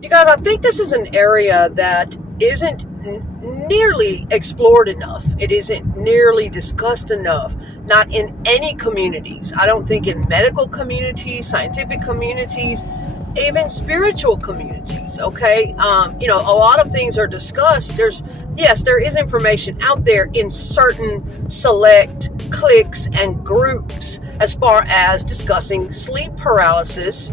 You guys, I think this is an area that isn't nearly explored enough. It isn't nearly discussed enough. Not in any communities. I don't think in medical communities, scientific communities, even spiritual communities. Okay, a lot of things are discussed. There is information out there in certain select cliques and groups as far as discussing sleep paralysis,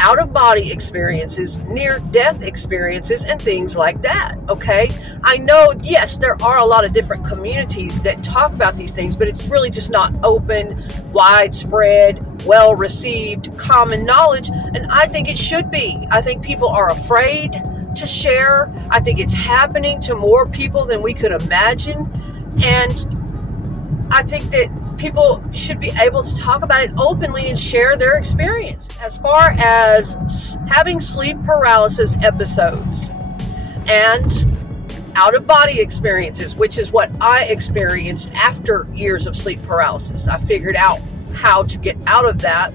out-of-body experiences, near-death experiences, and things like that, okay? I know, yes, there are a lot of different communities that talk about these things, but it's really just not open, widespread, well-received, common knowledge, and I think it should be. I think people are afraid to share. I think it's happening to more people than we could imagine, and I think that people should be able to talk about it openly and share their experience. As far as having sleep paralysis episodes and out-of-body experiences, which is what I experienced after years of sleep paralysis. I figured out how to get out of that.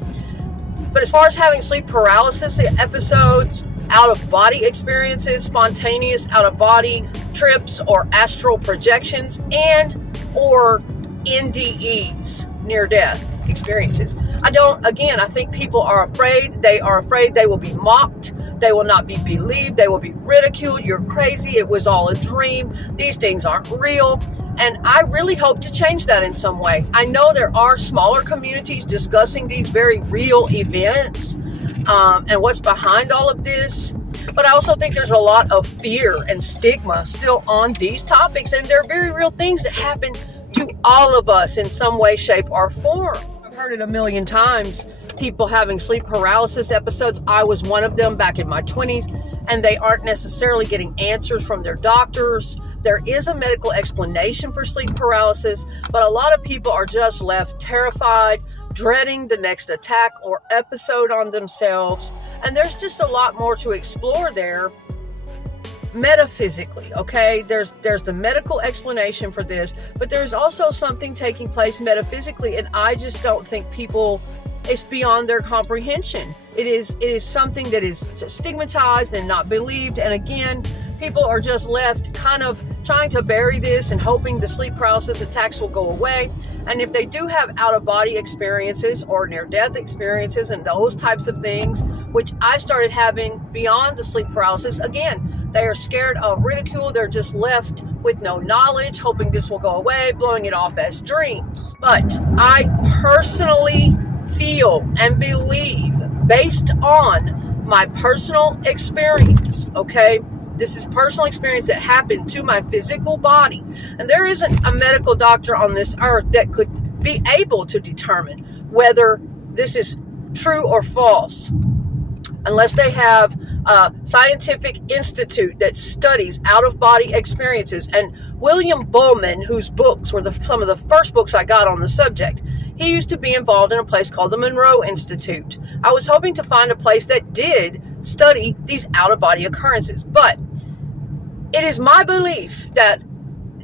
But as far as having sleep paralysis episodes, out-of-body experiences, spontaneous out-of-body trips or astral projections, and or NDEs, near-death experiences. I think people are afraid. They are afraid they will be mocked. They will not be believed. They will be ridiculed. You're crazy. It was all a dream. These things aren't real. And I really hope to change that in some way. I know there are smaller communities discussing these very real events and what's behind all of this. But I also think there's a lot of fear and stigma still on these topics. And they're very real things that happen to all of us in some way, shape, or form. I've heard it a million times, people having sleep paralysis episodes. I was one of them back in my 20s, and they aren't necessarily getting answers from their doctors. There is a medical explanation for sleep paralysis, but a lot of people are just left terrified, dreading the next attack or episode on themselves. And there's just a lot more to explore there. Metaphysically, okay, there's the medical explanation for this, but there's also something taking place metaphysically, and I just don't think it's beyond their comprehension. It is something that is stigmatized and not believed, and again, people are just left kind of trying to bury this and hoping the sleep paralysis attacks will go away. And if they do have out-of-body experiences or near-death experiences and those types of things, which I started having beyond the sleep paralysis, again, they are scared of ridicule. They're just left with no knowledge, hoping this will go away, blowing it off as dreams. But I personally feel and believe, based on my personal experience, okay, this is personal experience that happened to my physical body. And there isn't a medical doctor on this earth that could be able to determine whether this is true or false, unless they have a scientific institute that studies out-of-body experiences. And William Bullman, whose books were some of the first books I got on the subject, he used to be involved in a place called the Monroe Institute. I was hoping to find a place that did study these out-of-body occurrences. But it is my belief that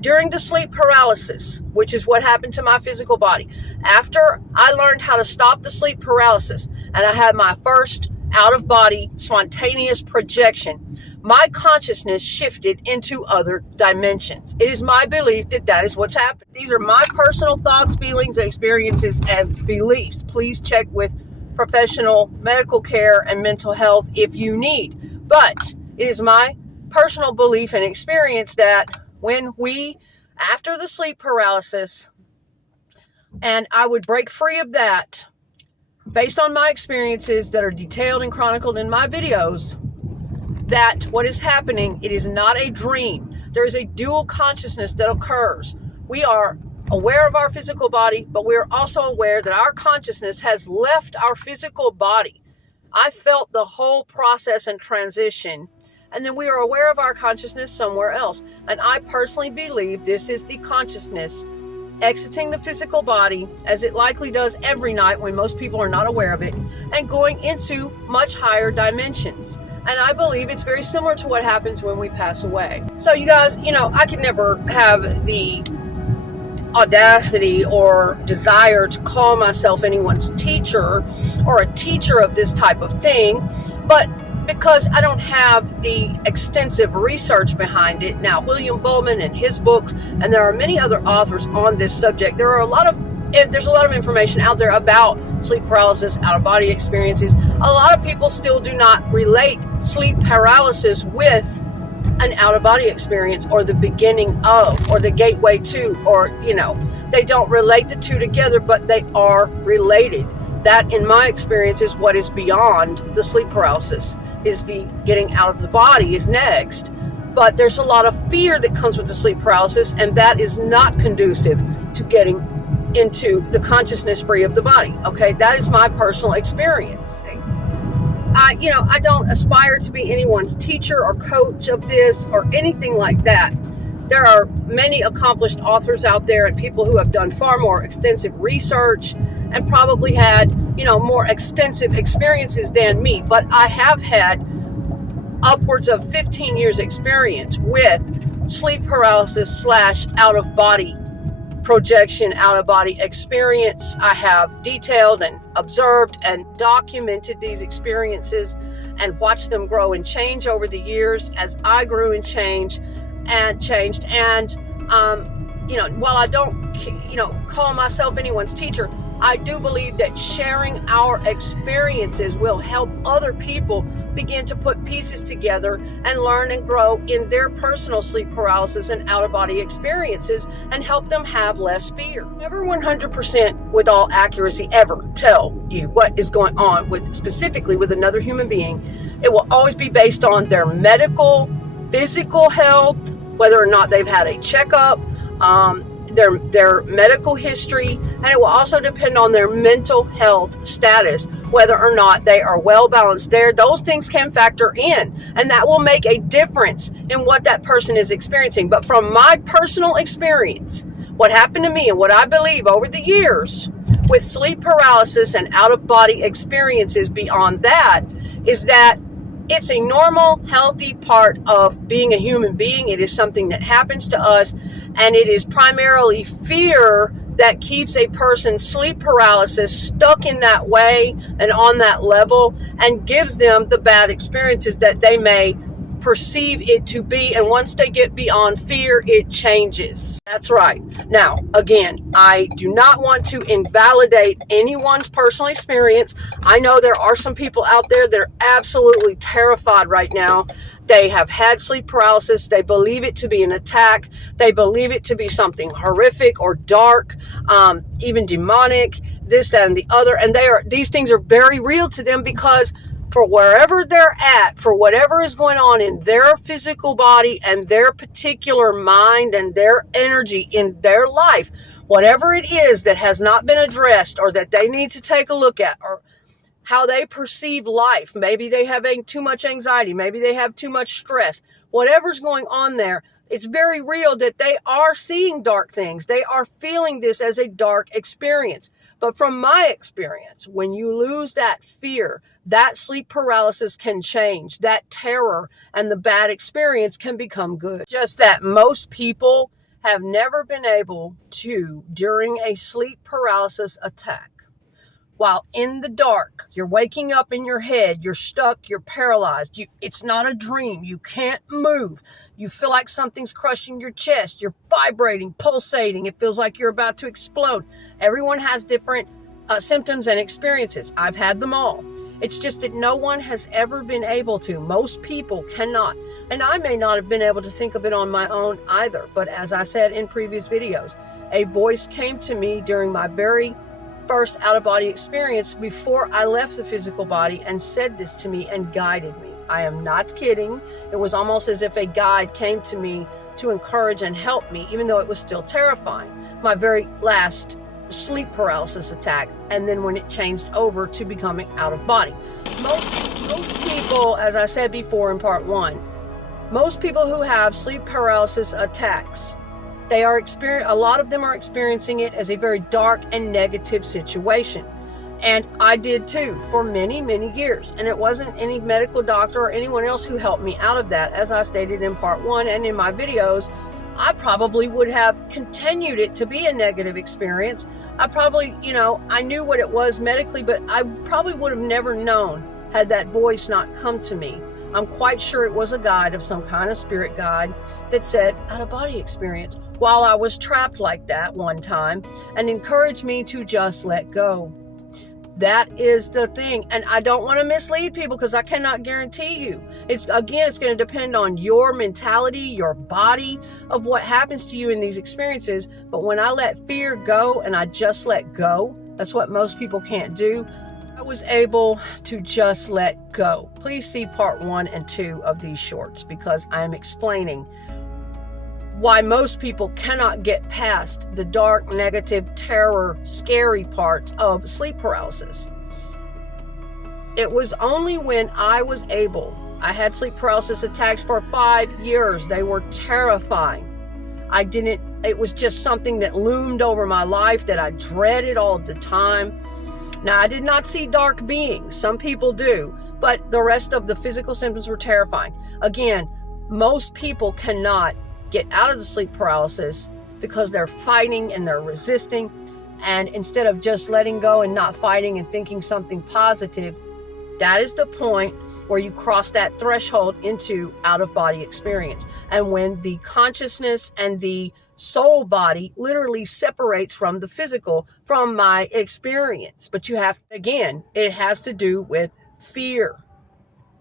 during the sleep paralysis, which is what happened to my physical body, after I learned how to stop the sleep paralysis and I had my first out-of-body spontaneous projection, my consciousness shifted into other dimensions. It is my belief that that is what's happened. These are my personal thoughts, feelings, experiences, and beliefs. Please check with professional medical care and mental health if you need. But it is my personal belief and experience that when after the sleep paralysis, and I would break free of that, based on my experiences that are detailed and chronicled in my videos, that what is happening, it is not a dream. There is a dual consciousness that occurs. We are aware of our physical body, but we're also aware that our consciousness has left our physical body. I felt the whole process and transition, and then we are aware of our consciousness somewhere else. And I personally believe this is the consciousness exiting the physical body, as it likely does every night when most people are not aware of it, and going into much higher dimensions. And I believe it's very similar to what happens when we pass away. So you guys, I could never have the audacity or desire to call myself anyone's teacher or a teacher of this type of thing, but because I don't have the extensive research behind it. Now, William Bowman and his books, and there are many other authors on this subject. There's a lot of information out there about sleep paralysis, out-of-body experiences. A lot of people still do not relate sleep paralysis with an out-of-body experience, or the beginning of, or the gateway to, or, they don't relate the two together, but they are related. That, in my experience, is what is beyond the sleep paralysis, is the getting out of the body is next. But there's a lot of fear that comes with the sleep paralysis, and that is not conducive to getting into the consciousness free of the body. Okay, that is my personal experience. I don't aspire to be anyone's teacher or coach of this or anything like that. There are many accomplished authors out there and people who have done far more extensive research and probably had, more extensive experiences than me. But I have had upwards of 15 years experience with sleep paralysis / out-of-body projection, out-of-body experience. I have detailed and observed and documented these experiences and watched them grow and change over the years as I grew and changed. And while I don't, call myself anyone's teacher, I do believe that sharing our experiences will help other people begin to put pieces together and learn and grow in their personal sleep paralysis and out-of-body experiences, and help them have less fear. Never 100% with all accuracy ever tell you what is going on specifically with another human being. It will always be based on their medical, physical health, whether or not they've had a checkup, their medical history, and it will also depend on their mental health status, whether or not they are well balanced there. Those things can factor in, and that will make a difference in what that person is experiencing. But from my personal experience, what happened to me and what I believe over the years with sleep paralysis and out-of-body experiences beyond that is that it's a normal, healthy part of being a human being. It is something that happens to us, and it is primarily fear that keeps a person's sleep paralysis stuck in that way and on that level, and gives them the bad experiences that they may perceive it to be. And once they get beyond fear, it changes. That's right. Now, again, I do not want to invalidate anyone's personal experience. I know there are some people out there that are absolutely terrified right now. They have had sleep paralysis. They believe it to be an attack. They believe it to be something horrific or dark, even demonic, this, that, and the other. And these things are very real to them, because for wherever they're at, for whatever is going on in their physical body and their particular mind and their energy in their life, whatever it is that has not been addressed or that they need to take a look at, or how they perceive life. Maybe they have too much anxiety. Maybe they have too much stress. Whatever's going on there, it's very real that they are seeing dark things. They are feeling this as a dark experience. But from my experience, when you lose that fear, that sleep paralysis can change. That terror and the bad experience can become good. Just that most people have never been able to, during a sleep paralysis attack, while in the dark, you're waking up in your head, you're stuck, you're paralyzed. It's not a dream. You can't move. You feel like something's crushing your chest. You're vibrating, pulsating. It feels like you're about to explode. Everyone has different symptoms and experiences. I've had them all. It's just that no one has ever been able to. Most people cannot. And I may not have been able to think of it on my own either. But as I said in previous videos, a voice came to me during my very first out-of-body experience before I left the physical body and said this to me and guided me. I am not kidding. It was almost as if a guide came to me to encourage and help me, even though it was still terrifying. My very last sleep paralysis attack, and then when it changed over to becoming out-of-body. Most people, as I said before in part 1, most people who have sleep paralysis attacks, a lot of them are experiencing it as a very dark and negative situation. And I did too for many, many years. And it wasn't any medical doctor or anyone else who helped me out of that. As I stated in part 1 and in my videos, I probably would have continued it to be a negative experience. I probably, I knew what it was medically, but I probably would have never known had that voice not come to me. I'm quite sure it was a guide of some kind of spirit guide that said out-of-body experience while I was trapped like that one time, and encouraged me to just let go. That is the thing. And I don't want to mislead people because I cannot guarantee you. It's going to depend on your mentality, your body, of what happens to you in these experiences. But when I let fear go and I just let go, that's what most people can't do. I was able to just let go. Please see part 1 and 2 of these shorts, because I am explaining why most people cannot get past the dark, negative, terror, scary parts of sleep paralysis. It was only when I was able, I had sleep paralysis attacks for 5 years. They were terrifying. It was just something that loomed over my life that I dreaded all the time. Now, I did not see dark beings. Some people do, but the rest of the physical symptoms were terrifying. Again, most people cannot get out of the sleep paralysis because they're fighting and they're resisting. And instead of just letting go and not fighting and thinking something positive, that is the point where you cross that threshold into out-of-body experience. And when the consciousness and the soul body literally separates from the physical, from my experience. But you have, again, it has to do with fear.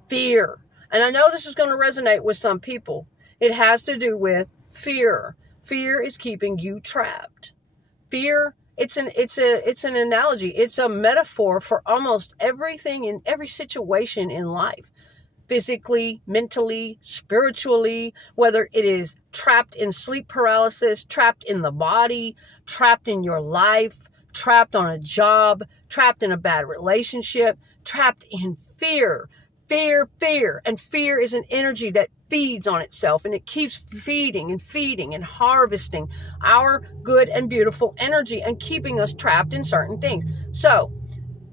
Fear. And I know this is going to resonate with some people. It has to do with fear. Fear is keeping you trapped. Fear, it's an analogy. It's a metaphor for almost everything in every situation in life. Physically, mentally, spiritually, whether it is trapped in sleep paralysis, trapped in the body, trapped in your life, trapped on a job, trapped in a bad relationship, trapped in fear. Fear. And fear is an energy that feeds on itself, and it keeps feeding and harvesting our good and beautiful energy and keeping us trapped in certain things. So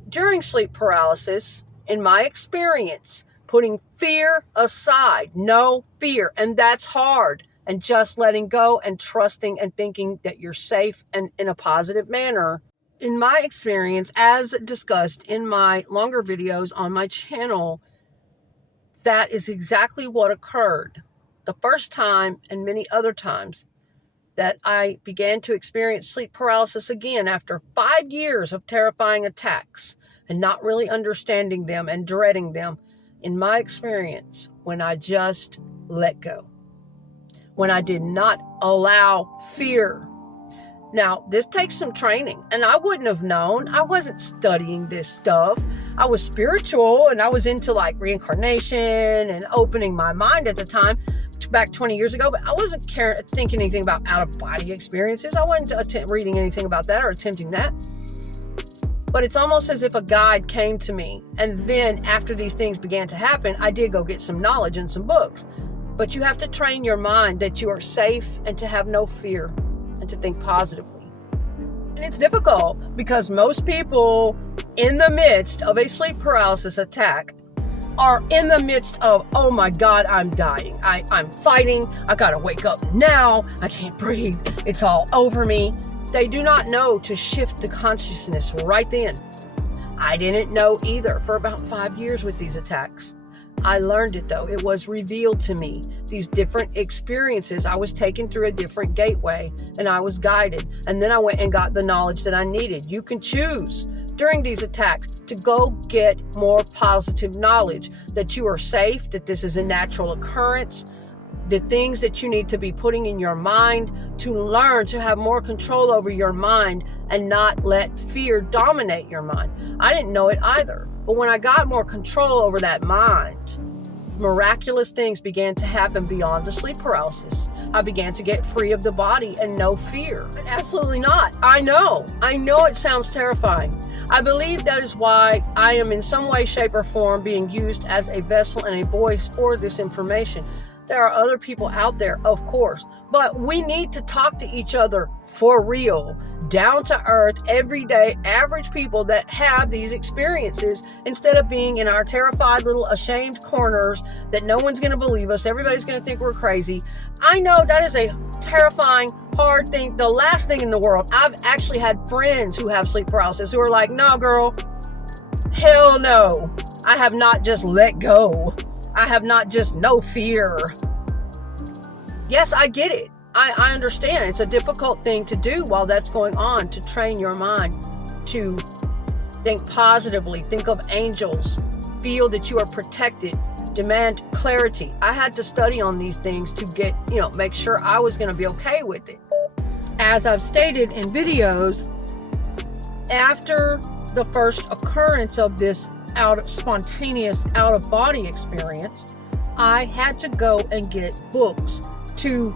during sleep paralysis, in my experience, putting fear aside, no fear, and that's hard, and just letting go and trusting and thinking that you're safe and in a positive manner. In my experience, as discussed in my longer videos on my channel, that is exactly what occurred. The first time and many other times that I began to experience sleep paralysis again after 5 years of terrifying attacks and not really understanding them and dreading them, in my experience, when I just let go, when I did not allow fear. Now, this takes some training, and I wouldn't have known. I wasn't studying this stuff. I was spiritual, and I was into like reincarnation and opening my mind at the time, back 20 years ago, but I wasn't thinking anything about out-of-body experiences. I wasn't reading anything about that or attempting that. But it's almost as if a guide came to me, and then after these things began to happen, I did go get some knowledge and some books. But you have to train your mind that you are safe and to have no fear, and to think positively. And it's difficult because most people in the midst of a sleep paralysis attack are in the midst of, oh my God, I'm dying. I'm fighting. I gotta wake up now. I can't breathe. It's all over me. They do not know to shift the consciousness right then. I didn't know either for about 5 years with these attacks. I learned it though. It was revealed to me. These different experiences, I was taken through a different gateway and I was guided. And then I went and got the knowledge that I needed. You can choose during these attacks to go get more positive knowledge that you are safe, that this is a natural occurrence, the things that you need to be putting in your mind to learn to have more control over your mind and not let fear dominate your mind. I didn't know it either. But when I got more control over that mind, miraculous things began to happen beyond the sleep paralysis. I began to get free of the body and no fear. But absolutely not. I know it sounds terrifying. I believe that is why I am in some way, shape, or form being used as a vessel and a voice for this information. There are other people out there, of course, but we need to talk to each other for real, down to earth, everyday, average people that have these experiences instead of being in our terrified little ashamed corners that no one's going to believe us. Everybody's going to think we're crazy. I know that is a terrifying, hard thing, the last thing in the world. I've actually had friends who have sleep paralysis who are like, no, girl, Hell no. I have not just let go. I have not just no fear. Yes, I get it. I understand. It's a difficult thing to do while that's going on, to train your mind to think positively, think of angels, feel that you are protected, demand clarity. I had to study on these things to get, make sure I was going to be okay with it. As I've stated in videos, after the first occurrence of this spontaneous out-of-body experience, I had to go and get books to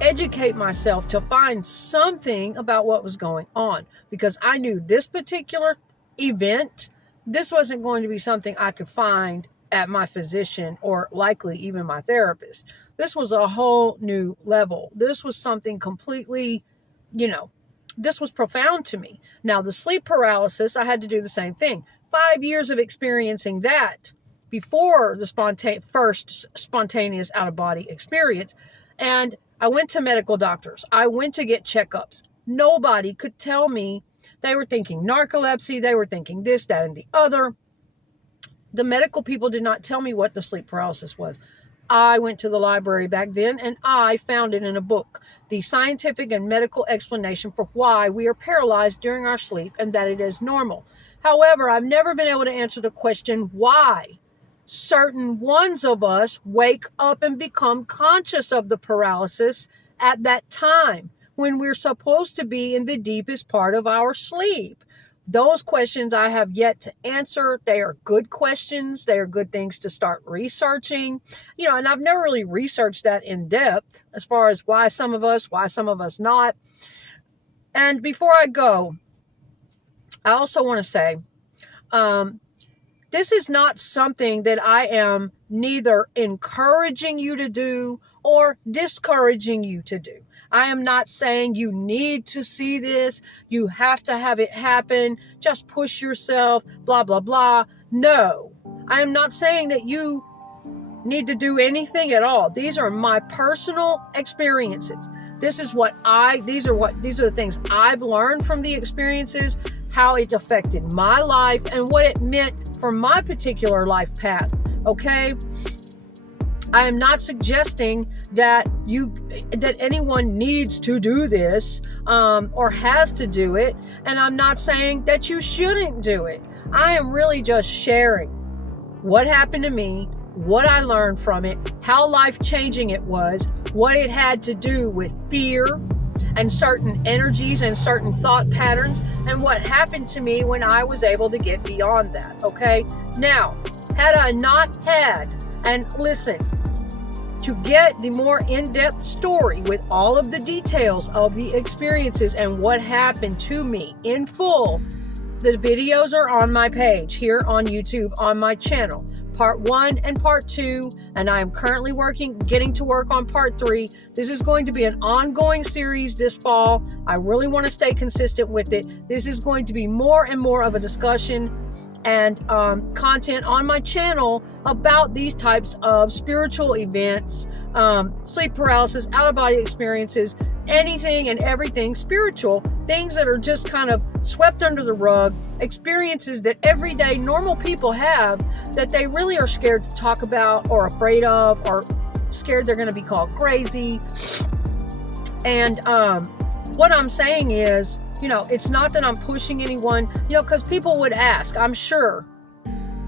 educate myself, to find something about what was going on, because I knew this particular event, this wasn't going to be something I could find at my physician or likely even my therapist. This was a whole new level. This was something completely, this was profound to me. Now, the sleep paralysis, I had to do the same thing. 5 years of experiencing that before the first spontaneous out-of-body experience. And I went to medical doctors. I went to get checkups. Nobody could tell me. They were thinking narcolepsy. They were thinking this, that, and the other. The medical people did not tell me what the sleep paralysis was. I went to the library back then and I found it in a book, the scientific and medical explanation for why we are paralyzed during our sleep and that it is normal. However, I've never been able to answer the question why certain ones of us wake up and become conscious of the paralysis at that time when we're supposed to be in the deepest part of our sleep. Those questions I have yet to answer. They are good questions. They are good things to start researching. And I've never really researched that in depth as far as why some of us not. And before I go, I also want to say, this is not something that I am neither encouraging you to do or discouraging you to do. I am not saying you need to see this, you have to have it happen, just push yourself, blah, blah, blah. No, I am not saying that you need to do anything at all. These are my personal experiences. These are the things I've learned from the experiences, how it affected my life and what it meant for my particular life path. Okay? I am not suggesting that anyone needs to do this or has to do it, and I'm not saying that you shouldn't do it. I am really just sharing what happened to me, what I learned from it, how life-changing it was, what it had to do with fear and certain energies and certain thought patterns, and what happened to me when I was able to get beyond that. Okay? Now, had I not had, and listen, to get the more in-depth story with all of the details of the experiences and what happened to me in full, the videos are on my page here on YouTube on my channel. Part 1 and Part 2, and I am currently getting to work on Part 3. This is going to be an ongoing series this fall. I really want to stay consistent with it. This is going to be more and more of a discussion and content on my channel about these types of spiritual events, sleep paralysis, out-of-body experiences, anything and everything spiritual, things that are just kind of swept under the rug, experiences that everyday normal people have that they really are scared to talk about or afraid of or scared they're going to be called crazy. And what I'm saying is, it's not that I'm pushing anyone, because people would ask, I'm sure,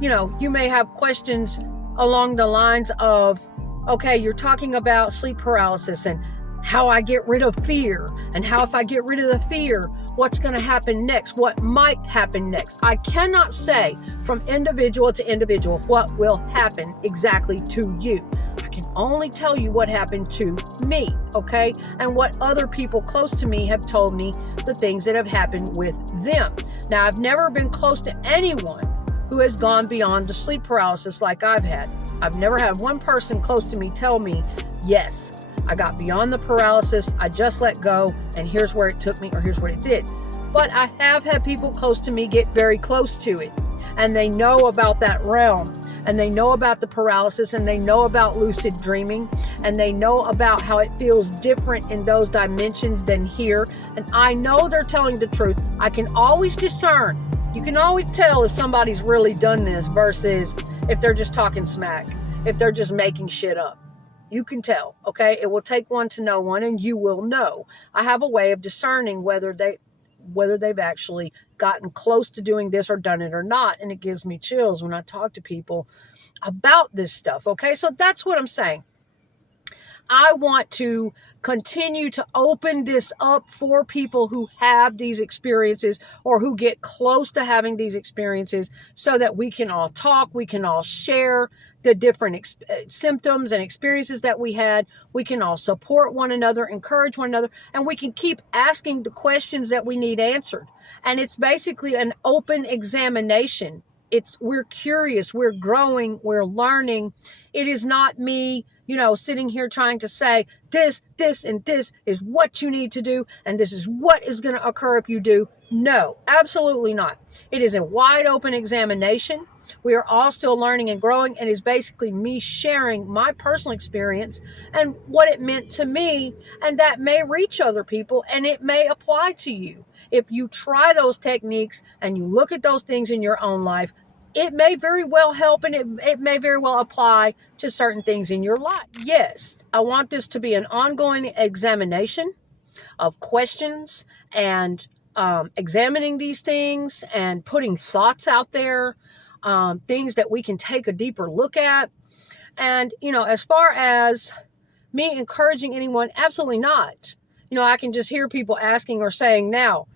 you may have questions along the lines of, okay, you're talking about sleep paralysis and how I get rid of fear, and how if I get rid of the fear, what's going to happen next, what might happen next. I cannot say from individual to individual what will happen exactly to you. I can only tell you what happened to me, okay? And what other people close to me have told me, the things that have happened with them. Now, I've never been close to anyone who has gone beyond the sleep paralysis like I've had. I've never had one person close to me tell me, yes, I got beyond the paralysis, I just let go, and here's where it took me, or here's what it did. But I have had people close to me get very close to it, and they know about that realm, and they know about the paralysis, and they know about lucid dreaming, and they know about how it feels different in those dimensions than here. And I know they're telling the truth. I can always discern You can always tell if somebody's really done this versus if they're just talking smack, if they're just making shit up. You can tell, okay? It will take one to know one, and you will know. I have a way of discerning whether they've actually gotten close to doing this or done it or not, and it gives me chills when I talk to people about this stuff, okay? So that's what I'm saying. I want to continue to open this up for people who have these experiences or who get close to having these experiences so that we can all talk, we can all share the different symptoms and experiences that we had. We can all support one another, encourage one another, and we can keep asking the questions that we need answered. And it's basically an open examination. We're curious, we're growing, we're learning. It is not me, sitting here trying to say this, and this is what you need to do, and this is what is going to occur if you do. No, absolutely not. It is a wide open examination. We are all still learning and growing, and it's basically me sharing my personal experience and what it meant to me, and that may reach other people, and it may apply to you. If you try those techniques and you look at those things in your own life, it may very well help, and it may very well apply to certain things in your life. Yes, I want this to be an ongoing examination of questions and examining these things and putting thoughts out there, things that we can take a deeper look at. And, as far as me encouraging anyone, absolutely not. I can just hear people asking or saying, now,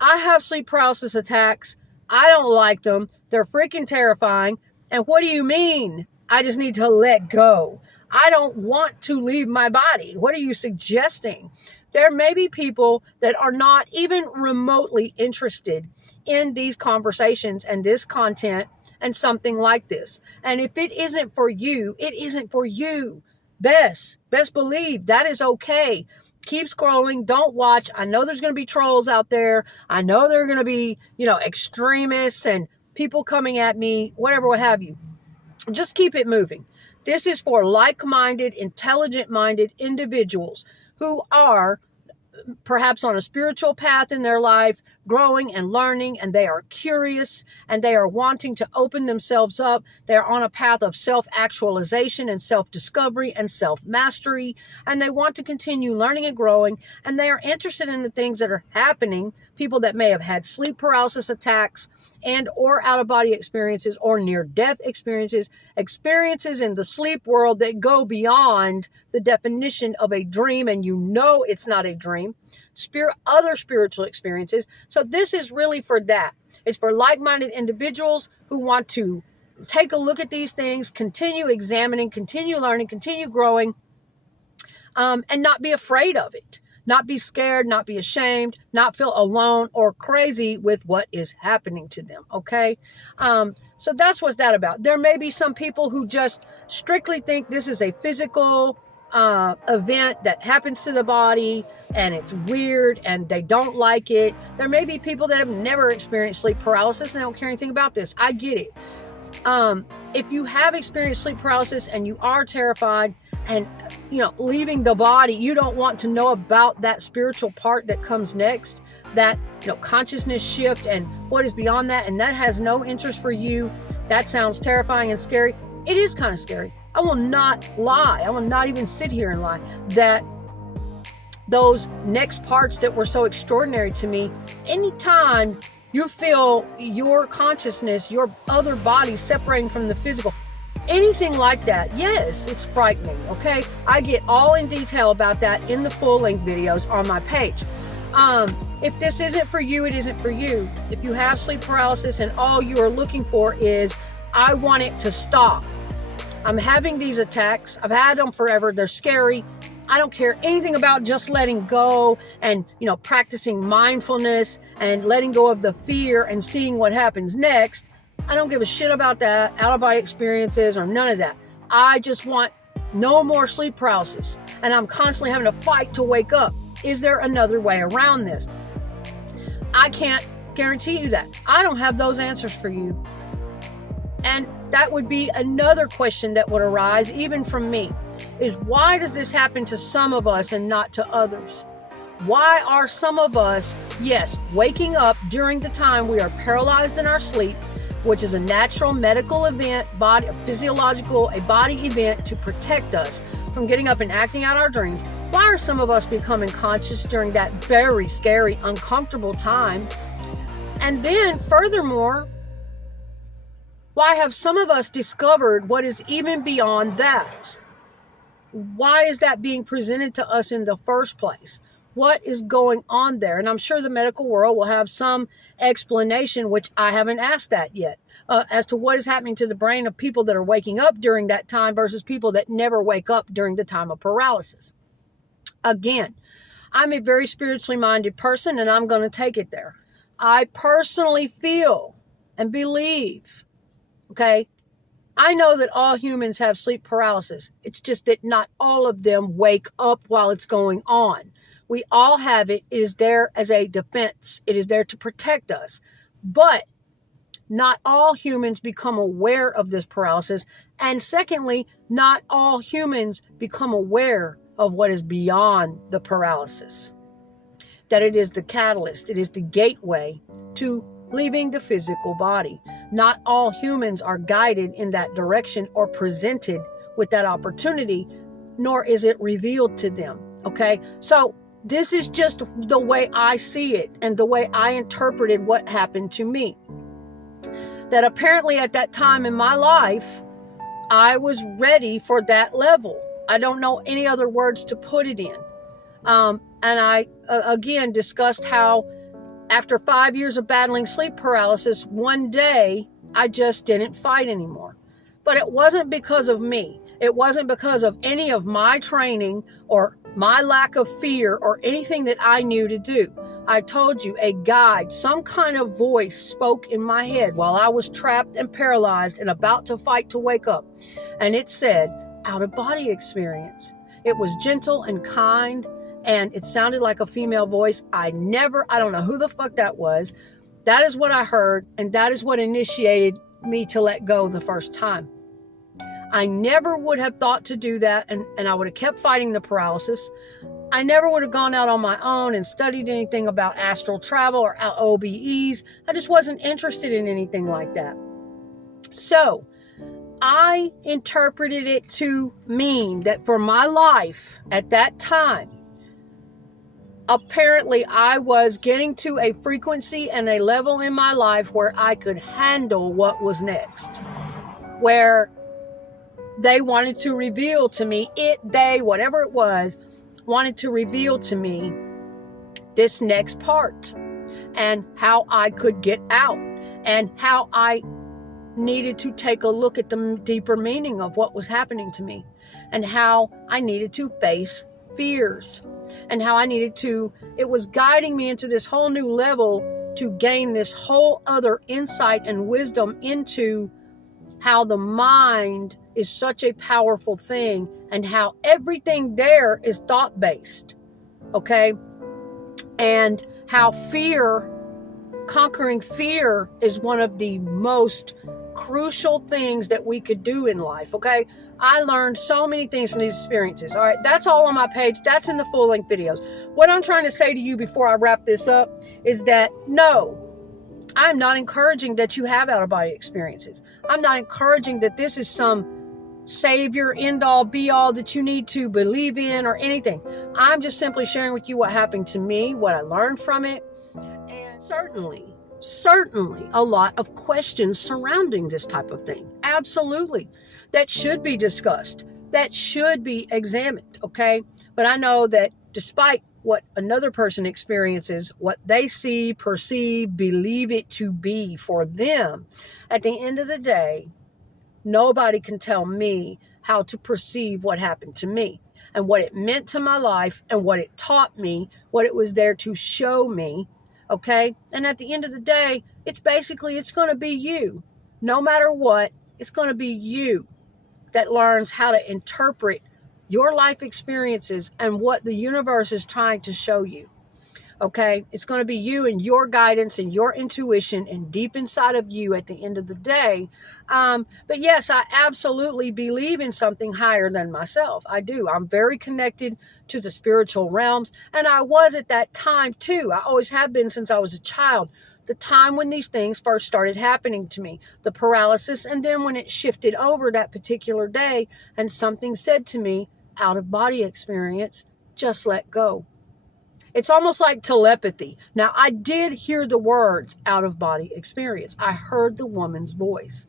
I have sleep paralysis attacks. I don't like them. They're freaking terrifying. And what do you mean? I just need to let go. I don't want to leave my body. What are you suggesting? There may be people that are not even remotely interested in these conversations and this content and something like this. And if it isn't for you, it isn't for you. Best believe that is okay. Keep scrolling. Don't watch. I know there's going to be trolls out there. I know there are going to be, extremists and people coming at me, whatever, what have you. Just keep it moving. This is for like-minded, intelligent-minded individuals who are perhaps on a spiritual path in their life, growing and learning, and they are curious and they are wanting to open themselves up. They're on a path of self-actualization and self-discovery and self-mastery, and they want to continue learning and growing, and they are interested in the things that are happening. People that may have had sleep paralysis attacks and or out-of-body experiences or near-death experiences in the sleep world that go beyond the definition of a dream, and it's not a dream. Other spiritual experiences. So this is really for that. It's for like-minded individuals who want to take a look at these things, continue examining, continue learning, continue growing, and not be afraid of it. Not be scared, not be ashamed, not feel alone or crazy with what is happening to them, okay? So that's what that's about. There may be some people who just strictly think this is a physical event that happens to the body and it's weird and they don't like it. There may be people that have never experienced sleep paralysis and don't care anything about this. I get it. If you have experienced sleep paralysis and you are terrified and, leaving the body, you don't want to know about that spiritual part that comes next, that, consciousness shift and what is beyond that, and that has no interest for you. That sounds terrifying and scary. It is kind of scary. I will not lie. I will not even sit here and lie that those next parts that were so extraordinary to me, anytime you feel your consciousness, your other body separating from the physical, anything like that, yes, it's frightening, okay? I get all in detail about that in the full-length videos on my page. If this isn't for you, it isn't for you. If you have sleep paralysis and all you are looking for is, I want it to stop. I'm having these attacks. I've had them forever. They're scary. I don't care anything about just letting go and, practicing mindfulness and letting go of the fear and seeing what happens next. I don't give a shit about that, out-of-body experiences or none of that. I just want no more sleep paralysis. And I'm constantly having to fight to wake up. Is there another way around this? I can't guarantee you that. I don't have those answers for you. And that would be another question that would arise, even from me, is why does this happen to some of us and not to others? Why are some of us, yes, waking up during the time we are paralyzed in our sleep, which is a natural medical event, a body event to protect us from getting up and acting out our dreams? Why are some of us becoming conscious during that very scary, uncomfortable time? And then furthermore, why have some of us discovered what is even beyond that? Why is that being presented to us in the first place? What is going on there? And I'm sure the medical world will have some explanation, which I haven't asked that yet, as to what is happening to the brain of people that are waking up during that time versus people that never wake up during the time of paralysis. Again, I'm a very spiritually minded person, and I'm going to take it there. I personally feel and believe, okay, I know that all humans have sleep paralysis. It's just that not all of them wake up while it's going on. We all have it. It is there as a defense. It is there to protect us. But not all humans become aware of this paralysis. And secondly, not all humans become aware of what is beyond the paralysis. That it is the catalyst. It is the gateway to leaving the physical body. Not all humans are guided in that direction or presented with that opportunity, nor is it revealed to them. Okay? So this is just the way I see it and the way I interpreted what happened to me. That apparently at that time in my life, I was ready for that level. I don't know any other words to put it in. And I, again, discussed how after 5 years of battling sleep paralysis, one day I just didn't fight anymore. But it wasn't because of me. It wasn't because of any of my training or my lack of fear or anything that I knew to do. I told you, a guide, some kind of voice spoke in my head while I was trapped and paralyzed and about to fight to wake up. And it said, out-of-body experience. It was gentle and kind, and it sounded like a female voice. I don't know who the fuck that was. That is what I heard, and that is what initiated me to let go the first time. I never would have thought to do that, and I would have kept fighting the paralysis. I never would have gone out on my own and studied anything about astral travel or OBEs. I just wasn't interested in anything like that. So I interpreted it to mean that for my life at that time, apparently I was getting to a frequency and a level in my life where I could handle what was next. Where they wanted to reveal to me, whatever it was, wanted to reveal to me this next part and how I could get out and how I needed to take a look at the deeper meaning of what was happening to me and how I needed to face fears and how it was guiding me into this whole new level to gain this whole other insight and wisdom into how the mind is such a powerful thing and how everything there is thought-based, okay? And how conquering fear is one of the most crucial things that we could do in life, okay? I learned so many things from these experiences, all right? That's all on my page. That's in the full-length videos. What I'm trying to say to you before I wrap this up is that, no, I'm not encouraging that you have out-of-body experiences. I'm not encouraging that this is some savior, end-all, be-all that you need to believe in or anything. I'm just simply sharing with you what happened to me, what I learned from it, and certainly a lot of questions surrounding this type of thing. Absolutely. That should be discussed. That should be examined, okay? But I know that despite what another person experiences, what they see, perceive, believe it to be for them, at the end of the day, nobody can tell me how to perceive what happened to me and what it meant to my life and what it taught me, what it was there to show me, okay? And at the end of the day, it's going to be you. No matter what, it's going to be you that learns how to interpret your life experiences and what the universe is trying to show you. Okay, it's going to be you and your guidance and your intuition and deep inside of you at the end of the day. But yes, I absolutely believe in something higher than myself. I do. I'm very connected to the spiritual realms. And I was at that time too. I always have been since I was a child. The time when these things first started happening to me, the paralysis, and then when it shifted over that particular day and something said to me, out of body experience, just let go. It's almost like telepathy. Now, I did hear the words out of body experience. I heard the woman's voice.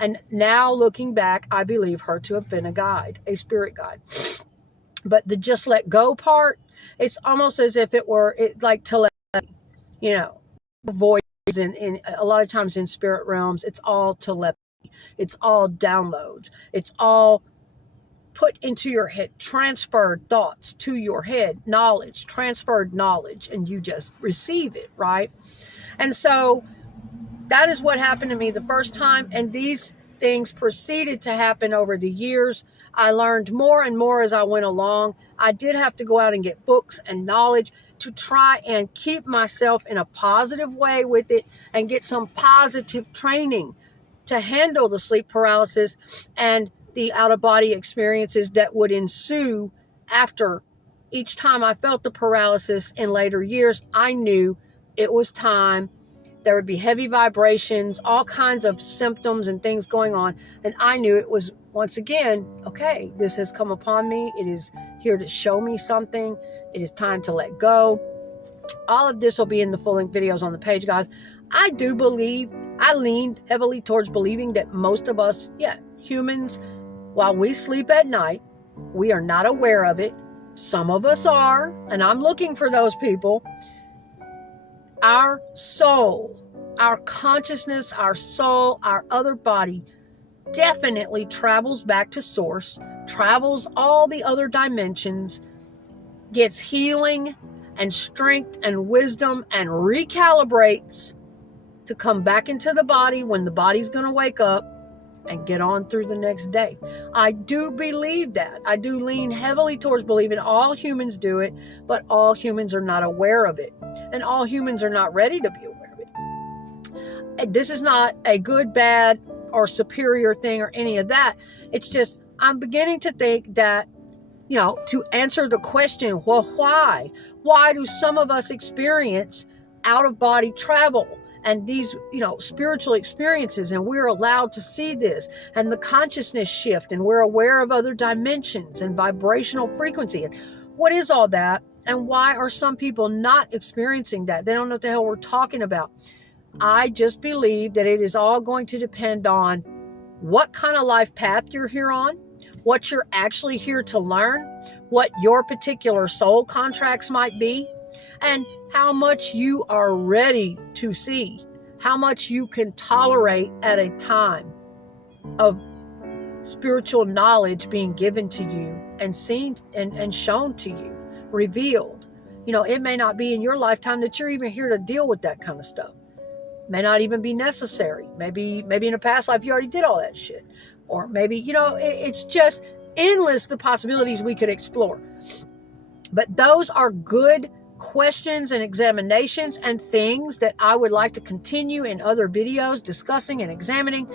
And now looking back, I believe her to have been a guide, a spirit guide. But the just let go part, it's almost as if it were like telepathy, voice. In a lot of times in spirit realms, it's all telepathy. It's all downloads. It's all put into your head, transferred thoughts to your head, knowledge, transferred knowledge, and you just receive it, right? And so that is what happened to me the first time, and these things proceeded to happen over the years. I learned more and more as I went along. I did have to go out and get books and knowledge to try and keep myself in a positive way with it and get some positive training to handle the sleep paralysis and the out-of-body experiences that would ensue after each time I felt the paralysis in later years. I knew it was time. There would be heavy vibrations, all kinds of symptoms and things going on. And I knew it was, once again, okay, this has come upon me. It is here to show me something. It is time to let go. All of this will be in the full-length videos on the page, guys. I do believe, I leaned heavily towards believing that most of us, humans, while we sleep at night, we are not aware of it. Some of us are, and I'm looking for those people. Our soul, our consciousness, our soul, our other body definitely travels back to source, travels all the other dimensions, gets healing and strength and wisdom and recalibrates to come back into the body when the body's going to wake up and get on through the next day. I do believe that. I do lean heavily towards believing all humans do it, but all humans are not aware of it. And all humans are not ready to be aware of it. This is not a good, bad, or superior thing or any of that. It's just, I'm beginning to think that, to answer the question, well, why? Why do some of us experience out-of-body travel and these, spiritual experiences, and we're allowed to see this, and the consciousness shift, and we're aware of other dimensions and vibrational frequency? And what is all that? And why are some people not experiencing that? They don't know what the hell we're talking about. I just believe that it is all going to depend on what kind of life path you're here on, what you're actually here to learn, what your particular soul contracts might be, and how much you are ready to see, how much you can tolerate at a time of spiritual knowledge being given to you and seen and shown to you, revealed. It may not be in your lifetime that you're even here to deal with that kind of stuff. May not even be necessary. Maybe in a past life you already did all that shit. Or maybe, it's just endless the possibilities we could explore. But those are good questions and examinations and things that I would like to continue in other videos discussing and examining.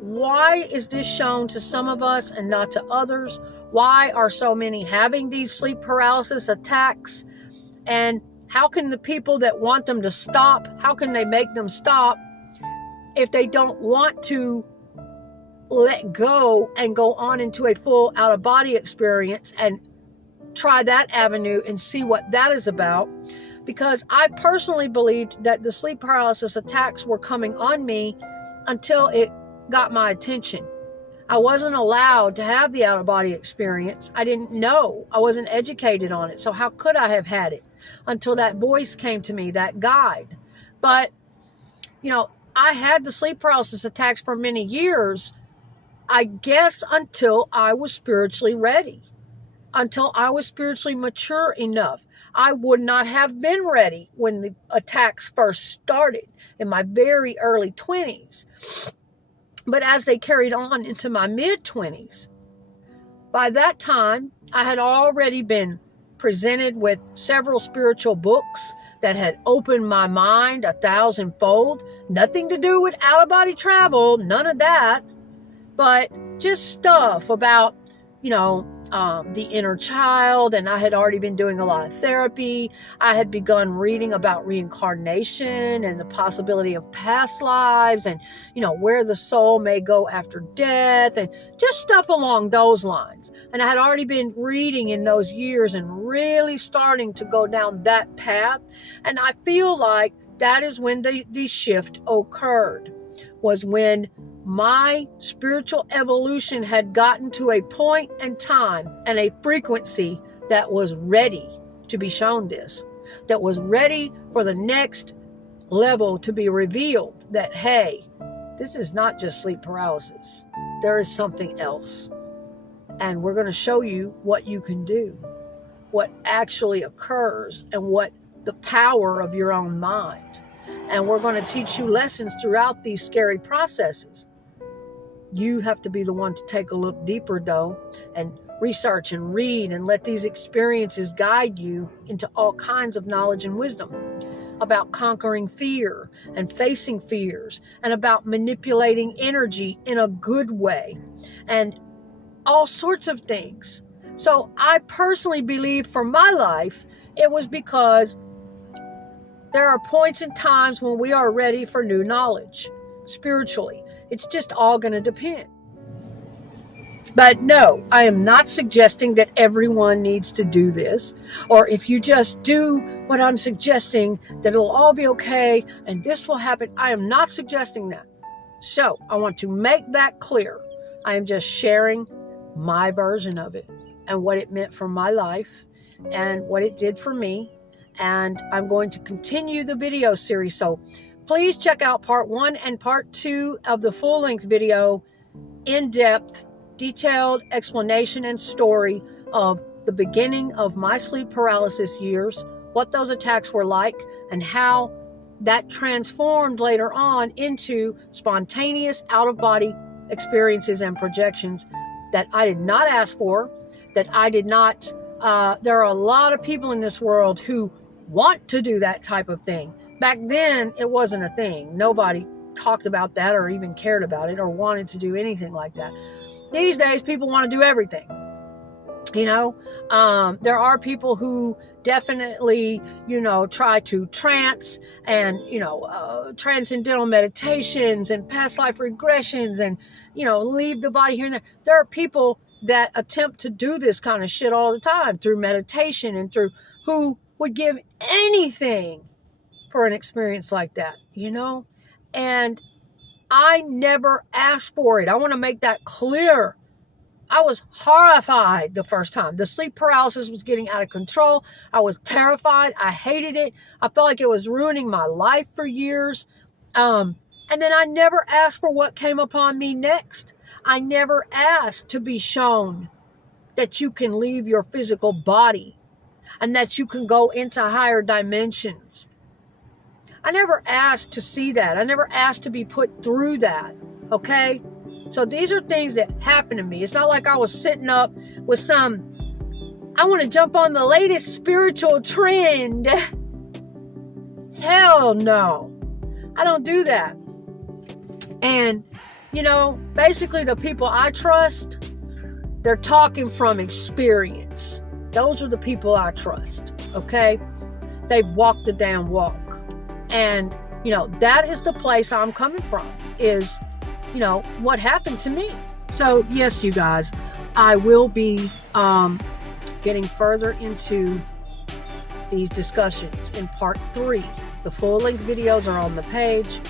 Why is this shown to some of us and not to others? Why are so many having these sleep paralysis attacks? And how can the people that want them to stop, how can they make them stop if they don't want to let go and go on into a full out-of-body experience and try that avenue and see what that is about? Because I personally believed that the sleep paralysis attacks were coming on me until it got my attention. I wasn't allowed to have the out-of-body experience. I didn't know. I wasn't educated on it. So how could I have had it until that voice came to me, that guide? But, I had the sleep paralysis attacks for many years, I guess, until I was spiritually ready, until I was spiritually mature enough. I would not have been ready when the attacks first started in my very early 20s. But as they carried on into my mid-20s, by that time, I had already been presented with several spiritual books that had opened my mind 1,000-fold. Nothing to do with out-of-body travel, none of that, but just stuff about, the inner child. And I had already been doing a lot of therapy. I had begun reading about reincarnation and the possibility of past lives and, where the soul may go after death and just stuff along those lines. And I had already been reading in those years and really starting to go down that path. And I feel like that is when the shift occurred, was when my spiritual evolution had gotten to a point in time and a frequency that was ready to be shown this, that was ready for the next level to be revealed, that, hey, this is not just sleep paralysis. There is something else. And we're going to show you what you can do, what actually occurs, and what the power of your own mind. And we're going to teach you lessons throughout these scary processes. You have to be the one to take a look deeper, though, and research and read and let these experiences guide you into all kinds of knowledge and wisdom about conquering fear and facing fears, and about manipulating energy in a good way, and all sorts of things. So I personally believe for my life, it was because there are points and times when we are ready for new knowledge spiritually. It's just all going to depend. But no, I am not suggesting that everyone needs to do this, or if you just do what I'm suggesting, that it'll all be okay and this will happen. I am not suggesting that. So I want to make that clear. I am just sharing my version of it and what it meant for my life and what it did for me. And I'm going to continue the video series. So please check out part 1 and part 2 of the full-length video, in-depth, detailed explanation and story of the beginning of my sleep paralysis years, what those attacks were like, and how that transformed later on into spontaneous out-of-body experiences and projections that I did not ask for, that I did not. There are a lot of people in this world who want to do that type of thing. Back then, it wasn't a thing. Nobody talked about that or even cared about it or wanted to do anything like that. These days, people want to do everything. There are people who definitely, try to trance and, transcendental meditations and past life regressions and, leave the body here and there. There are people that attempt to do this kind of shit all the time through meditation and through who would give anything for an experience like that, and I never asked for it. I want to make that clear. I was horrified the first time. The sleep paralysis was getting out of control. I was terrified. I hated it. I felt like it was ruining my life for years. And then I never asked for what came upon me next. I never asked to be shown that you can leave your physical body and that you can go into higher dimensions. I never asked to see that. I never asked to be put through that. Okay? So these are things that happen to me. It's not like I was sitting up with I want to jump on the latest spiritual trend. Hell no. I don't do that. And, basically the people I trust, they're talking from experience. Those are the people I trust. Okay? They've walked the damn walk. And, that is the place I'm coming from, is, what happened to me. So, yes, you guys, I will be getting further into these discussions in part 3. The full-length videos are on the page,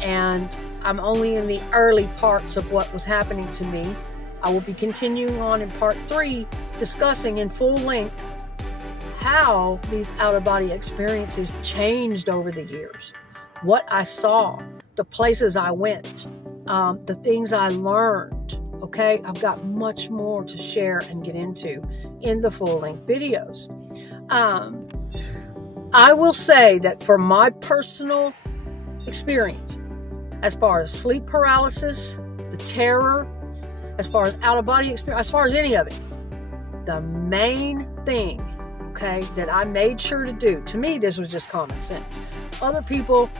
and I'm only in the early parts of what was happening to me. I will be continuing on in part 3, discussing in full length how these out-of-body experiences changed over the years, what I saw, the places I went, the things I learned. Okay, I've got much more to share and get into in the full-length videos. I will say that for my personal experience, as far as sleep paralysis, the terror, as far as out-of-body experience, as far as any of it, the main thing okay, that I made sure to do. To me, this was just common sense. Other people,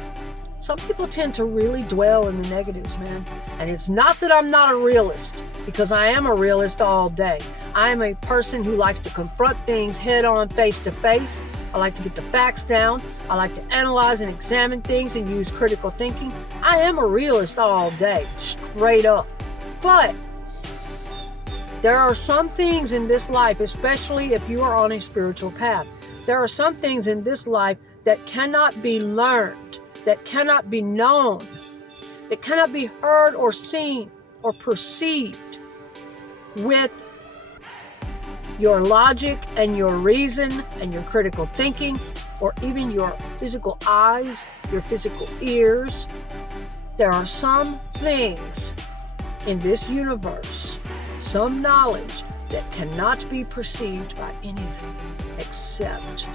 some people tend to really dwell in the negatives, man. And it's not that I'm not a realist, because I am a realist all day. I am a person who likes to confront things head on, face to face. I like to get the facts down. I like to analyze and examine things and use critical thinking. I am a realist all day, straight up. But there are some things in this life, especially if you are on a spiritual path, there are some things in this life that cannot be learned, that cannot be known, that cannot be heard or seen or perceived with your logic and your reason and your critical thinking, or even your physical eyes, your physical ears. There are some things in this universe, some knowledge that cannot be perceived by anything except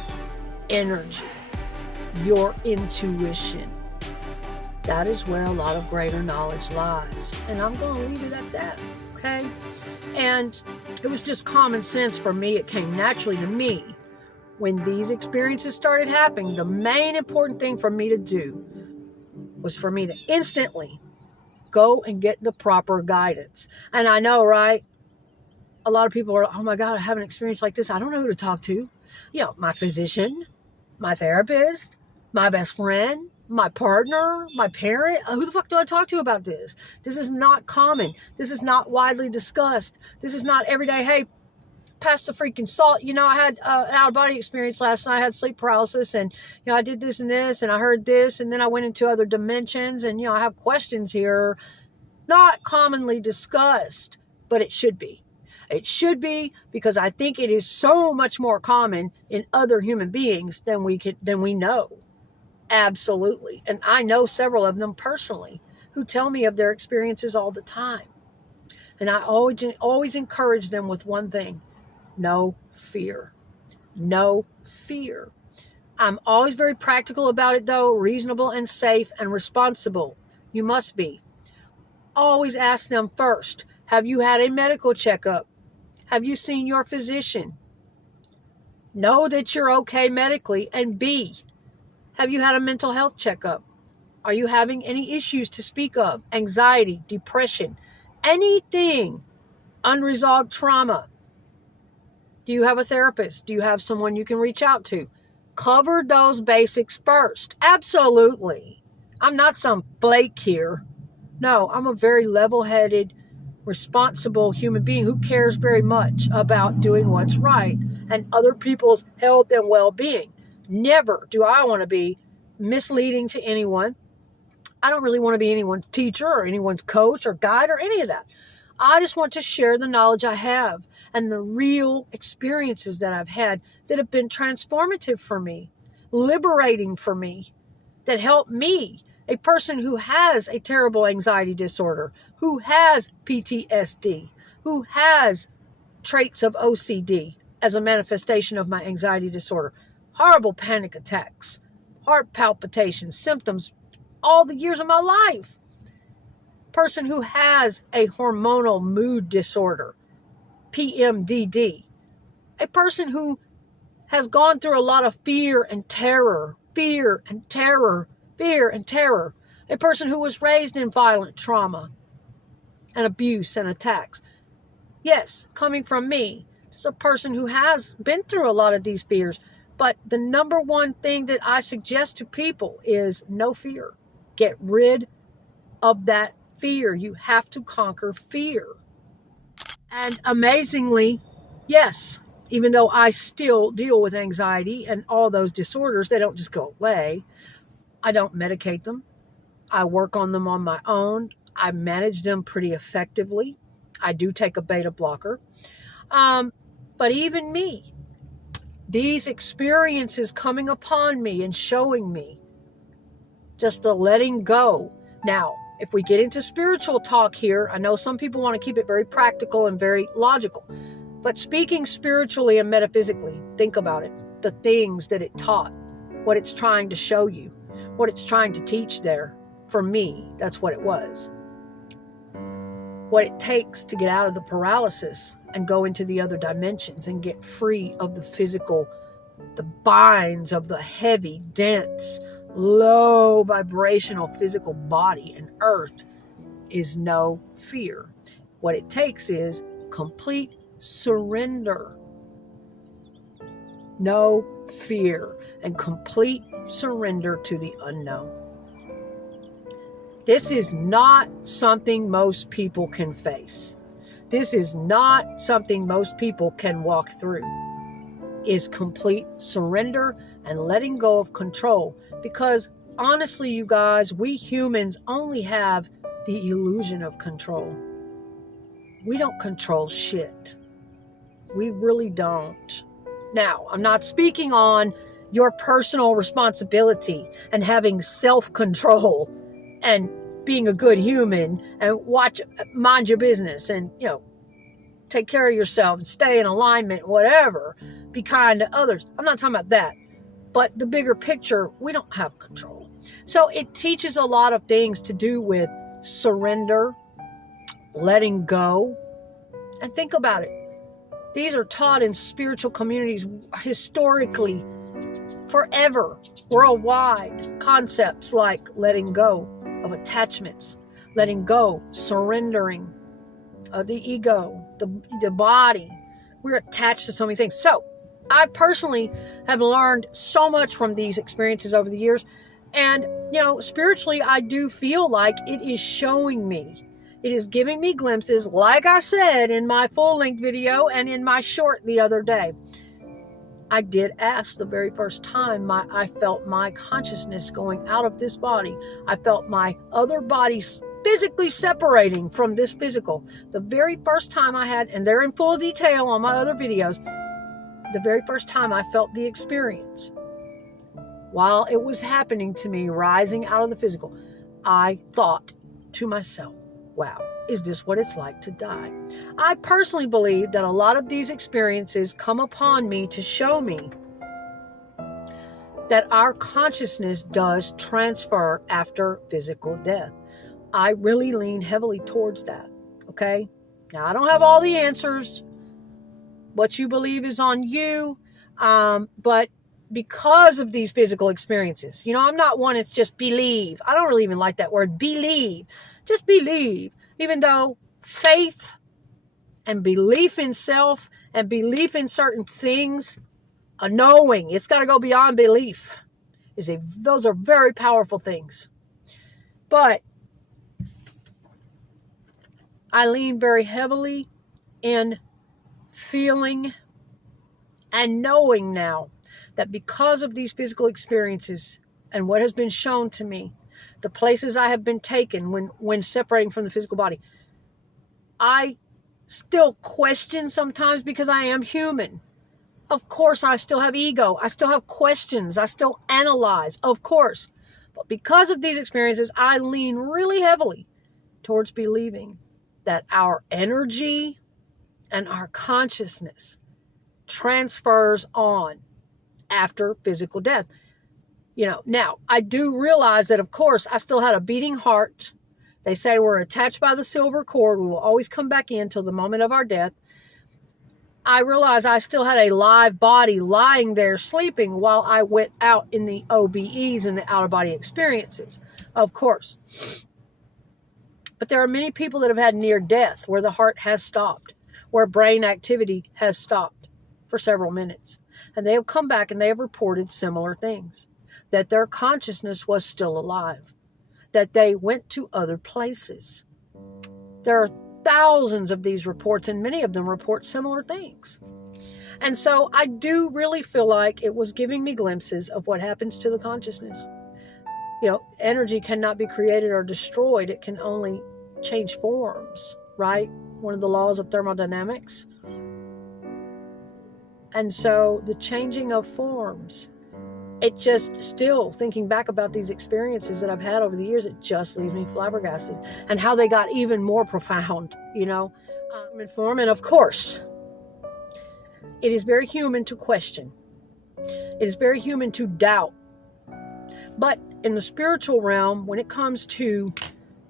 energy, your intuition. That is where a lot of greater knowledge lies. And I'm going to leave it at that, okay? And it was just common sense for me. It came naturally to me. When these experiences started happening, the main important thing for me to do was for me to instantly go and get the proper guidance. And I know, right? A lot of people are, oh my God, I have an experience like this. I don't know who to talk to. You know, my physician, my therapist, my best friend, my partner, my parent. Who the fuck do I talk to about this? This is not common. This is not widely discussed. This is not everyday, hey, pass the freaking salt. You know, I had an out-of-body experience last night. I had sleep paralysis, and, you know, I did this and this, and I heard this, and then I went into other dimensions, and, you know, I have questions here. Not commonly discussed, but it should be. It should be, because I think it is so much more common in other human beings than we know. Absolutely. And I know several of them personally who tell me of their experiences all the time. And I always encourage them with one thing: no fear. No fear. I'm always very practical about it, though, reasonable and safe and responsible. You must be. Always ask them first, have you had a medical checkup? Have you seen your physician? Know that you're okay medically. And B, have you had a mental health checkup? Are you having any issues to speak of? Anxiety, depression, anything, unresolved trauma? Do you have a therapist? Do you have someone you can reach out to? Cover those basics first. Absolutely. I'm not some flake here. No, I'm a very level-headed, responsible human being who cares very much about doing what's right and other people's health and well-being. Never do I want to be misleading to anyone. I don't really want to be anyone's teacher or anyone's coach or guide or any of that. I just want to share the knowledge I have and the real experiences that I've had that have been transformative for me, liberating for me, that help me, a person who has a terrible anxiety disorder, who has PTSD, who has traits of OCD as a manifestation of my anxiety disorder, horrible panic attacks, heart palpitations, symptoms, all the years of my life. Person who has a hormonal mood disorder, PMDD. A person who has gone through a lot of fear and terror, fear and terror, fear and terror. A person who was raised in violent trauma and abuse and attacks. Yes, coming from me, as a person who has been through a lot of these fears. But the number one thing that I suggest to people is no fear. Get rid of that fear. You have to conquer fear. And amazingly, yes, even though I still deal with anxiety and all those disorders, they don't just go away. I don't medicate them. I work on them on my own. I manage them pretty effectively. I do take a beta blocker. But even me, these experiences coming upon me and showing me just the letting go. Now, if we get into spiritual talk here, I know some people want to keep it very practical and very logical. But speaking spiritually and metaphysically, think about it. The things that it taught, what it's trying to show you, what it's trying to teach there. For me, that's what it was. what it takes to get out of the paralysis and go into the other dimensions and get free of the physical, the binds of the heavy, dense, low vibrational physical body and earth, is no fear. What it takes is complete surrender. No fear and complete surrender to the unknown. This is not something most people can face. This is not something most people can walk through. Is complete surrender and letting go of control. Because honestly, you guys, we humans only have the illusion of control. We don't control shit. We really don't. Now, I'm not speaking on your personal responsibility and having self-control and being a good human and mind your business and, take care of yourself and stay in alignment, whatever. Be kind to others. I'm not talking about that. But the bigger picture, we don't have control. So it teaches a lot of things to do with surrender, letting go. And think about it. These are taught in spiritual communities historically, forever, worldwide. Concepts like letting go of attachments, letting go, surrendering the ego, the body. We're attached to so many things. So I personally have learned so much from these experiences over the years. And, spiritually, I do feel like it is showing me. It is giving me glimpses, like I said in my full-length video and in my short the other day. I did ask the very first time I felt my consciousness going out of this body. I felt my other body physically separating from this physical. The very first time I had, and they're in full detail on my other videos, the very first time I felt the experience, while it was happening to me, rising out of the physical, I thought to myself, wow, is this what it's like to die? I personally believe that a lot of these experiences come upon me to show me that our consciousness does transfer after physical death. I really lean heavily towards that, okay? Now, I don't have all the answers. What you believe is on you, but because of these physical experiences, I'm not one that's just believe. I don't really even like that word, believe. Just believe. Even though faith and belief in self and belief in certain things, a knowing, it's got to go beyond belief. Those are very powerful things. But I lean very heavily in feeling and knowing now that because of these physical experiences and what has been shown to me, the places I have been taken when separating from the physical body, I still question sometimes because I am human. Of course, I still have ego. I still have questions. I still analyze, of course. But because of these experiences, I lean really heavily towards believing that our energy and our consciousness transfers on after physical death. Now I do realize that, of course, I still had a beating heart. They say we're attached by the silver cord. We will always come back in till the moment of our death. I realized I still had a live body lying there sleeping while I went out in the OBEs and the out-of-body experiences, of course. But there are many people that have had near death where the heart has stopped, where brain activity has stopped for several minutes. And they have come back and they have reported similar things, that their consciousness was still alive, that they went to other places. There are thousands of these reports, and many of them report similar things. And so I do really feel like it was giving me glimpses of what happens to the consciousness. Energy cannot be created or destroyed. It can only change forms, right? One of the laws of thermodynamics. And so the changing of forms, it just still, thinking back about these experiences that I've had over the years, it just leaves me flabbergasted. And how they got even more profound, in form. And of course, it is very human to question. It is very human to doubt. But in the spiritual realm, when it comes to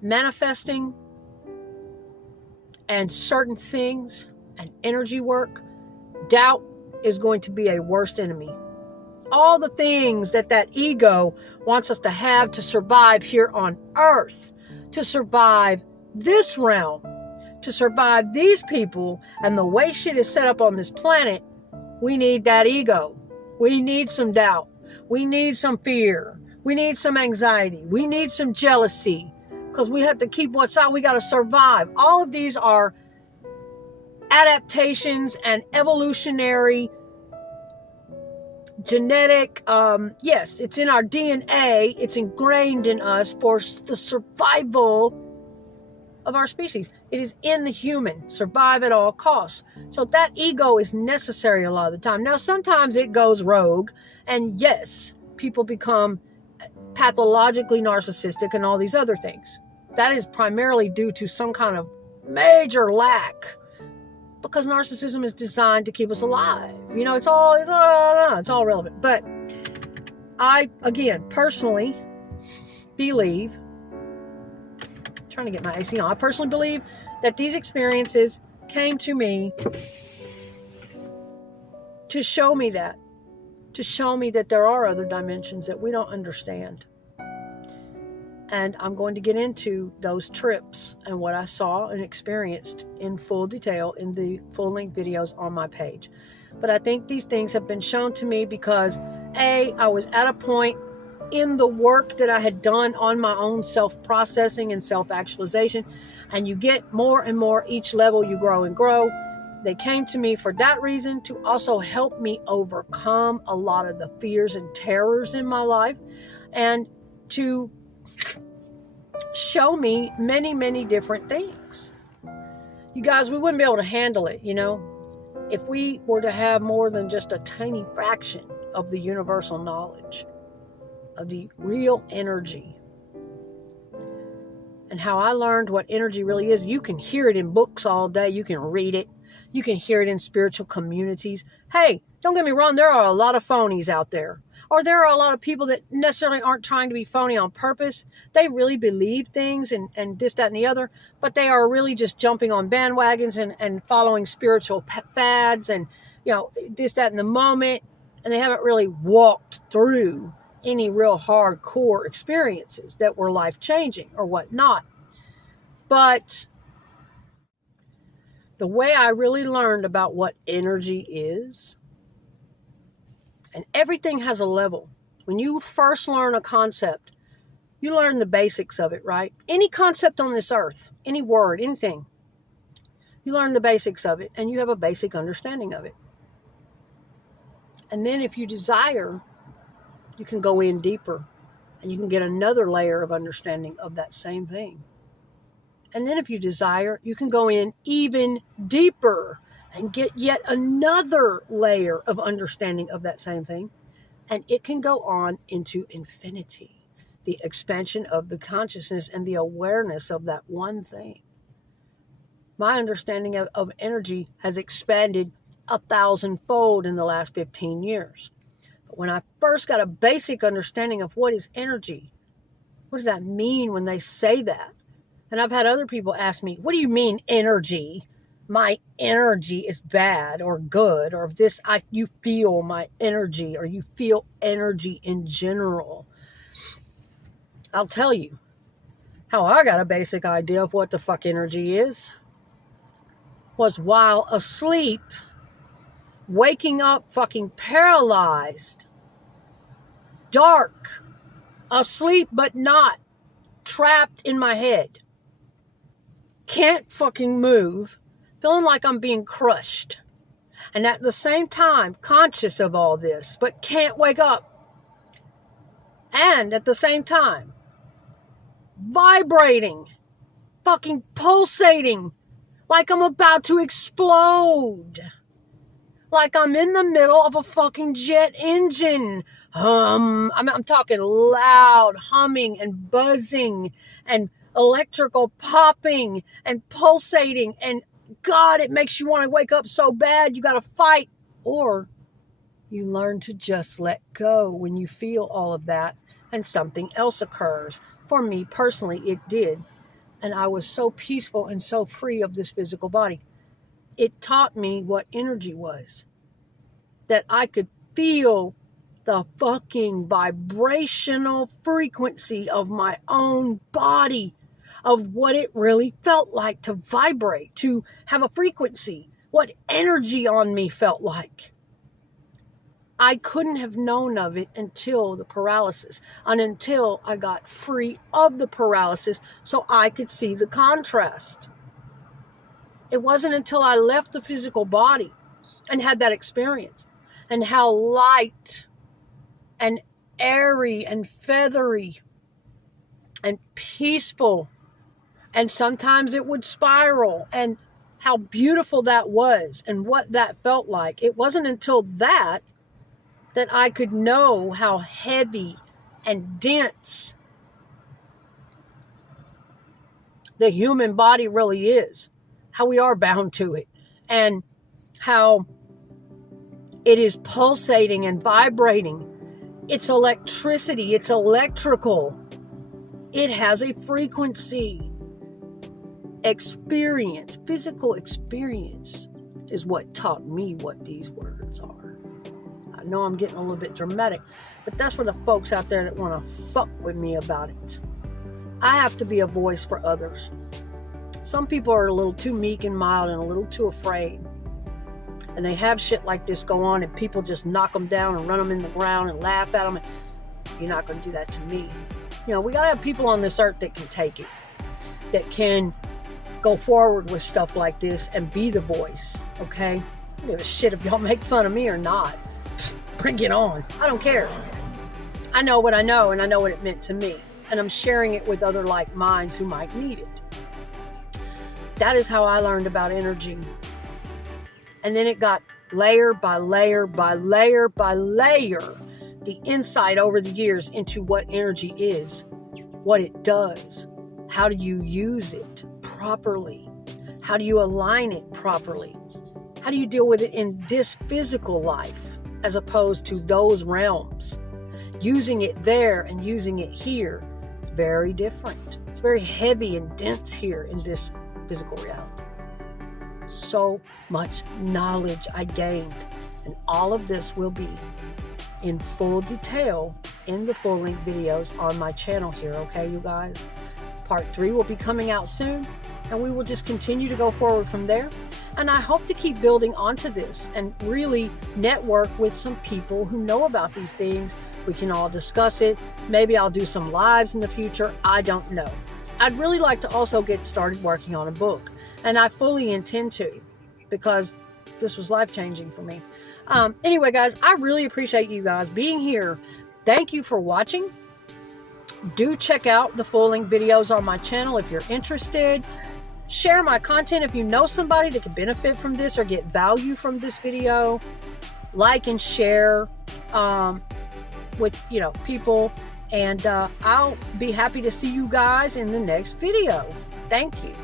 manifesting and certain things and energy work, doubt is going to be a worst enemy. All the things that ego wants us to have to survive here on earth, to survive this realm, to survive these people and the way shit is set up on this planet, we need that ego. We need some doubt. We need some fear. We need some anxiety. We need some jealousy, because we have to keep what's out. We got to survive. All of these are adaptations and evolutionary, genetic, yes, it's in our DNA. It's ingrained in us for the survival of our species. It is in the human. Survive at all costs. So that ego is necessary a lot of the time. Now, sometimes it goes rogue, and yes, people become pathologically narcissistic and all these other things. That is primarily due to some kind of major lack, because narcissism is designed to keep us alive. You know, it's all relevant. But I, again, personally believe, trying to get my AC on, I personally believe that these experiences came to me to show me that there are other dimensions that we don't understand. And I'm going to get into those trips and what I saw and experienced in full detail in the full-length videos on my page. But I think these things have been shown to me because, A, I was at a point in the work that I had done on my own self-processing and self-actualization, and you get more and more each level you grow and grow. They came to me for that reason, to also help me overcome a lot of the fears and terrors in my life, and to show me many, many different things. You guys, we wouldn't be able to handle it, you know, if we were to have more than just a tiny fraction of the universal knowledge of the real energy. And how I learned what energy really is. You can hear it in books all day. You can read it. You can hear it in spiritual communities. Hey, don't get me wrong, there are a lot of phonies out there. Or there are a lot of people that necessarily aren't trying to be phony on purpose. They really believe things and this, that, and the other. But they are really just jumping on bandwagons and following spiritual fads and, you know, this, that, in the moment. And they haven't really walked through any real hardcore experiences that were life-changing or whatnot. But the way I really learned about what energy is, and everything has a level. When you first learn a concept, you learn the basics of it, right? Any concept on this earth, any word, anything, you learn the basics of it, and you have a basic understanding of it. And then if you desire, you can go in deeper, and you can get another layer of understanding of that same thing. And then if you desire, you can go in even deeper and get yet another layer of understanding of that same thing. And it can go on into infinity, the expansion of the consciousness and the awareness of that one thing. My understanding of energy has expanded 1,000-fold in the last 15 years. But when I first got a basic understanding of what is energy, what does that mean when they say that? And I've had other people ask me, what do you mean energy? My energy is bad or good, or this, you feel my energy, or you feel energy in general. I'll tell you how I got a basic idea of what the fuck energy is. Was while asleep, waking up fucking paralyzed, dark, asleep but not, trapped in my head. Can't fucking move, feeling like I'm being crushed. And at the same time, conscious of all this, but can't wake up. And at the same time, vibrating, fucking pulsating, like I'm about to explode. Like I'm in the middle of a fucking jet engine. I'm talking loud humming and buzzing and electrical popping and pulsating, and God, it makes you want to wake up so bad you got to fight. Or you learn to just let go when you feel all of that and something else occurs. For me personally, it did. And I was so peaceful and so free of this physical body. It taught me what energy was. That I could feel the fucking vibrational frequency of my own body, of what it really felt like to vibrate, to have a frequency, what energy on me felt like. I couldn't have known of it until the paralysis, and until I got free of the paralysis so I could see the contrast. It wasn't until I left the physical body and had that experience, and how light and airy and feathery and peaceful, and sometimes it would spiral, and how beautiful that was and what that felt like. It wasn't until that I could know how heavy and dense the human body really is, how we are bound to it, and how it is pulsating and vibrating. It's electricity, it's electrical. It has a frequency. Experience, physical experience is what taught me what these words are. I know I'm getting a little bit dramatic, but that's for the folks out there that want to fuck with me about it. I have to be a voice for others. Some people are a little too meek and mild and a little too afraid. And they have shit like this go on, and people just knock them down and run them in the ground and laugh at them. You're not going to do that to me. You know, we got to have people on this earth that can take it, that can go forward with stuff like this and be the voice, okay? I don't give a shit if y'all make fun of me or not. Bring it on. I don't care. I know what I know, and I know what it meant to me. And I'm sharing it with other like minds who might need it. That is how I learned about energy. And then it got layer by layer by layer by layer, the insight over the years into what energy is, what it does, how do you use it properly, how do you align it properly, how do you deal with it in this physical life as opposed to those realms. Using it there and using it here is very different. It's very heavy and dense here in this physical reality. So much knowledge I gained, and all of this will be in full detail in the full length videos on my channel here, okay, you guys? Part 3 will be coming out soon, and we will just continue to go forward from there. And I hope to keep building onto this and really network with some people who know about these things. We can all discuss it. Maybe I'll do some lives in the future. I don't know. I'd really like to also get started working on a book, and I fully intend to, because this was life-changing for me. Anyway, guys, I really appreciate you guys being here. Thank you for watching. Do check out the full-length videos on my channel if you're interested. Share my content if you know somebody that could benefit from this or get value from this video. Like and share with people. And I'll be happy to see you guys in the next video. Thank you.